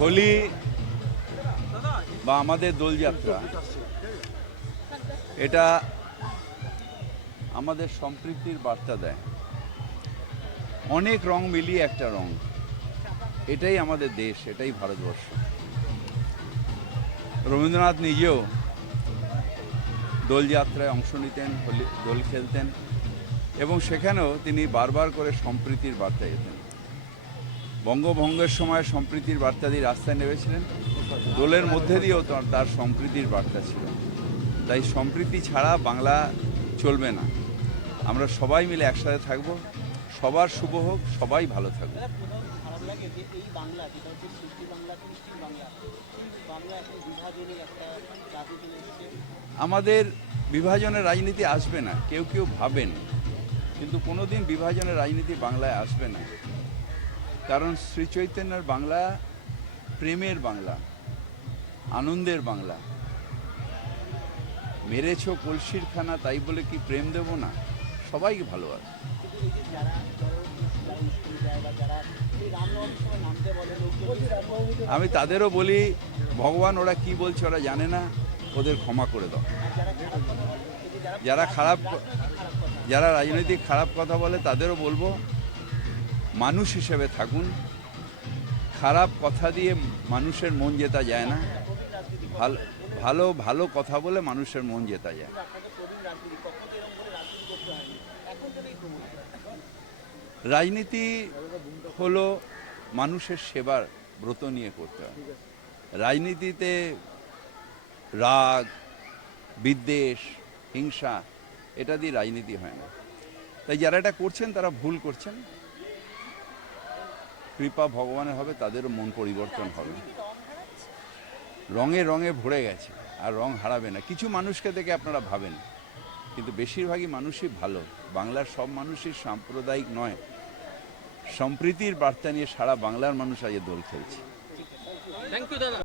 হোলি বা আমাদের দোলযাত্রা, এটা আমাদের সম্প্রীতির বার্তা দেয়। অনেক রং মিলিয়ে একটা রং। এটাই আমাদের দেশ, এটাই ভারতবর্ষ। রবীন্দ্রনাথ নিজেও দোলযাত্রায় অংশ নিতেন, হোলি, দোল খেলতেন এবং সেখানেও তিনি বারবার করে সম্প্রীতির বার্তা যেতেন বঙ্গভঙ্গের সময় সম্প্রীতির বার্তা দিয়ে রাস্তায় নেমেছিলেন দোলের মধ্যে দিয়েও তার তার সম্প্রীতির বার্তা ছিল। তাই সম্প্রীতি ছাড়া বাংলা চলবে না। আমরা সবাই মিলে একসাথে থাকব। সবার শুভ হোক সবাই ভালো থাকবে আমাদের বিভাজনের রাজনীতি আসবে না কেউ কেউ ভাবেন। কিন্তু কোনোদিন বিভাজনের রাজনীতি বাংলায় আসবে না। কারণ শ্রী চৈতন্যের বাংলা, প্রেমের বাংলা, আনন্দের বাংলা। মেরেছ কলসির খানা, তাই বলে কি প্রেম দেব না? সবাইকে ভালোবাসে। আমি তাদেরও বলি, ভগবান ওরা কি বলছে ওরা জানে না, ওদের ক্ষমা করে দাও। যারা খারাপ, যারা রাজনৈতিক খারাপ কথা বলে, তাদেরও বলব মানুষ হিসেবে থাকুন। খারাপ কথা দিয়ে মানুষের মন জেতা যায় না। ভালো ভালো ভালো কথা বলে মানুষের মন জেতা যায়। রাজনীতি হলো মানুষের সেবার ব্রত নিয়ে করতে হয়। রাজনীতিতে রাগ, বিদ্বেষ, হিংসা, এটা দিয়ে রাজনীতি হয় না। তাই যারা এটা করছেন, তারা ভুল করছেন। কৃপা ভগবানের হবে তাদেরও মন পরিবর্তন হবে। রঙে রঙে ভরে গেছে, আর রং হারাবে না। কিছু মানুষকে দেখে আপনারা ভাবেন, কিন্তু বেশিরভাগই মানুষই ভালো। বাংলার সব মানুষই সাম্প্রদায়িক নয়। সম্প্রীতির বার্তা নিয়ে সারা বাংলার মানুষ আজ দোল খেলছে।